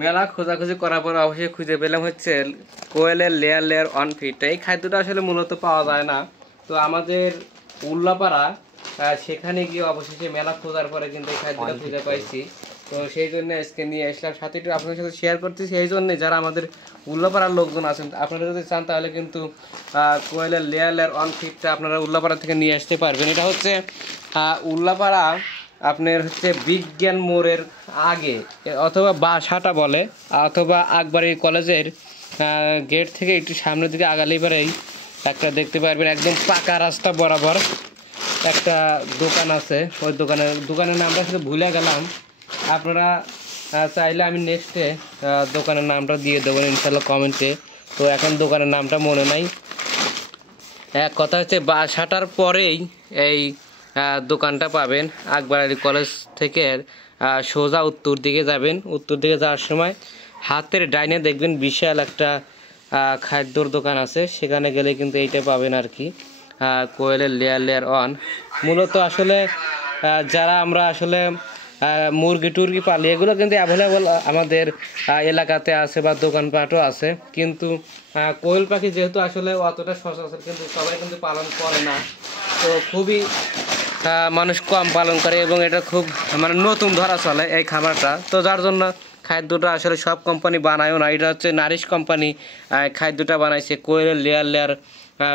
মেলা খোঁজাখুঁজি করার পর অবশ্যই খুঁজে পেলাম হচ্ছে কোয়েলের লেয়ার অন ফিট। এই খাদ্যটা আসলে মূলত পাওয়া যায় না। তো আমাদের উল্লাপাড়া সেখানে গিয়ে অবশেষে মেলা খোঁজার পরে কিন্তু এই খাদ্যটা খুঁজে পাইছি। তো সেই জন্য আজকে নিয়ে আসলাম, সাথে একটু আপনাদের সাথে শেয়ার করতেছি। এই জন্যে যারা আমাদের উল্লাপাড়ার লোকজন আছেন, আপনারা যদি চান তাহলে কিন্তু কোয়েলের লেয়ার অন ফিটটা আপনারা উল্লাপাড়া থেকে নিয়ে আসতে পারবেন। এটা হচ্ছে উল্লাপাড়া আপনার হচ্ছে বিজ্ঞান মোড়ের আগে, অথবা বাসাটা বলে, অথবা আকবরী কলেজের গেট থেকে একটু সামনের দিকে আগালেই পরেই একটা দেখতে পারবেন একদম পাকা রাস্তা বরাবর একটা দোকান আছে। ওই দোকানের নামটা শুধু ভুলে গেলাম। আপনারা চাইলে আমি নেক্সটে দোকানের নামটা দিয়ে দেবো ইনশাল্লাহ কমেন্টে। তো এখন দোকানের নামটা মনে নাই। এক কথা হচ্ছে বাসাটার পরেই এই দোকানটা পাবেন। আকবরী কলেজ থেকে সোজা উত্তর দিকে যাবেন। উত্তর দিকে যাওয়ার সময় হাতের ডাইনে দেখবেন বিশাল একটা খাদ্যর দোকান আছে, সেখানে গেলে কিন্তু এইটা পাবেন আর কি, কোয়েলের লেয়ার অন। মূলত আসলে যারা আমরা আসলে মুরগি টুরগি পালি, এগুলো কিন্তু অ্যাভেলেবল আমাদের এলাকাতে আছে বা দোকানপাটও আছে। কিন্তু কোয়েল পাখি যেহেতু আসলে অতটা সচরাচর কিন্তু সবাই কিন্তু পালন করে না, তো খুবই মানুষ কম পালন করে এবং এটা খুব মানে নতুন ধরা চলে এই খাবারটা। তো যার জন্য খাদ্যটা আসলে সব কোম্পানি বানায়ও না। এটা হচ্ছে নারিশ কোম্পানি খাদ্যটা বানাইছে কোয়েলের লেয়ার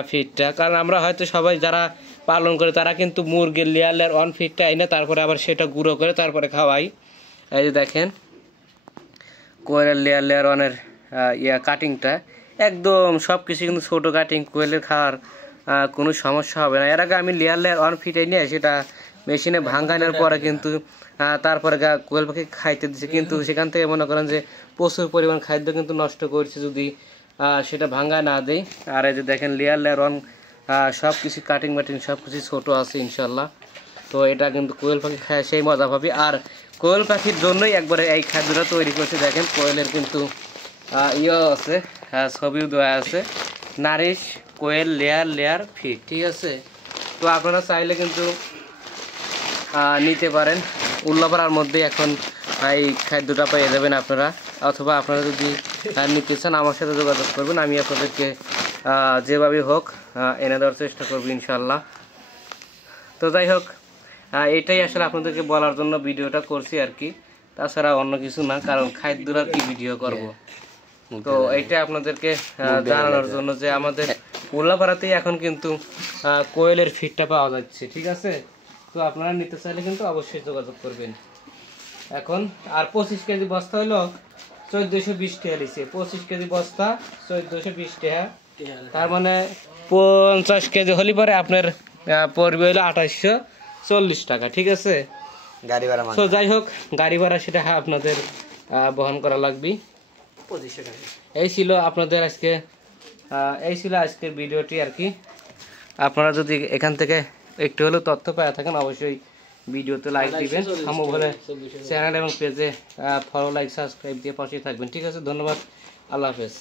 ফিডটা। কারণ আমরা হয়তো সবাই যারা পালন করে তারা কিন্তু মুরগির লেয়ার অন ফিডটা এনে তারপরে আবার সেটা গুঁড়ো করে তারপরে খাওয়াই। এই যে দেখেন কোয়েলের লেয়ার অনের কাটিংটা একদম সব কিছু কিন্তু ছোটো কাটিং। কোয়েলের খাওয়ার কোনো সমস্যা হবে না। এর আগে আমি লেয়ার অন ফিটে নিয়ে সেটা মেশিনে ভাঙানোর পরে কিন্তু তারপরে কোয়েল পাখি খাইতে দিচ্ছে, কিন্তু সেখান থেকে মনে করেন যে প্রচুর পরিমাণ খাদ্য কিন্তু নষ্ট করছে যদি সেটা ভাঙা না দেয়। আর এই যে দেখেন লেয়ার অন সব কিছু কাটিং বাটিং সব কিছু ছোটো আছে ইনশাল্লাহ। তো এটা কিন্তু কোয়েল পাখি খায় সেই মজা পাবি। আর কোয়েল পাখির জন্যই একবারে এই খাদ্যটা তৈরি করছে। দেখেন কোয়েলের কিন্তু ইয়েও আছে, ছবিও দেওয়া আছে, নারিশ কোয়েল লেয়ার ফিট, ঠিক আছে। তো আপনারা চাইলে কিন্তু নিতে পারেন। উল্লাপাড়ার মধ্যে এখন এই খাদ্যটা পেয়ে যাবেন আপনারা, অথবা আপনারা যদি নিতে চান আমার সাথে যোগাযোগ করবেন, আমি আপনাদেরকে যেভাবে হোক এনে দেওয়ার চেষ্টা করবো ইনশাল্লাহ। তো যাই হোক, এটাই আসলে আপনাদেরকে বলার জন্য ভিডিওটা করছি আর কি, তাছাড়া অন্য কিছু না। কারণ খাদ্যরা কি ভিডিও করব, তো এইটা আপনাদেরকে জানানোর জন্য যে আমাদের উল্লাপাড়াতেই এখন কিন্তু কোয়েলের ফিডটা পাওয়া যাচ্ছে, ঠিক আছে। তো আপনারা নিতে চাইলে কিন্তু অবশ্যই যোগাযোগ করবেন। এখন আর 25 কেজি বস্তা হলো 1420 টাকা লিখছে। 25 কেজি বস্তা 1420 টাকা, তার মানে 50 কেজি হলে পরে আপনার পড়বে হলো 2840 টাকা, ঠিক আছে গাড়ি ভাড়া। তো যাই হোক, গাড়ি ভাড়া সেটা আপনাদের বহন করা লাগবে 2500 টাকা। এই ছিল আজকের ভিডিওটি আর কি। আপনারা যদি এখান থেকে একটু হলেও তথ্য পাওয়া থাকেন অবশ্যই ভিডিওতে লাইক দিবেন, বলে চ্যানেল এবং পেজে ফলো লাইক সাবস্ক্রাইব দিয়ে পাশে থাকবেন, ঠিক আছে। ধন্যবাদ, আল্লাহ হাফেজ।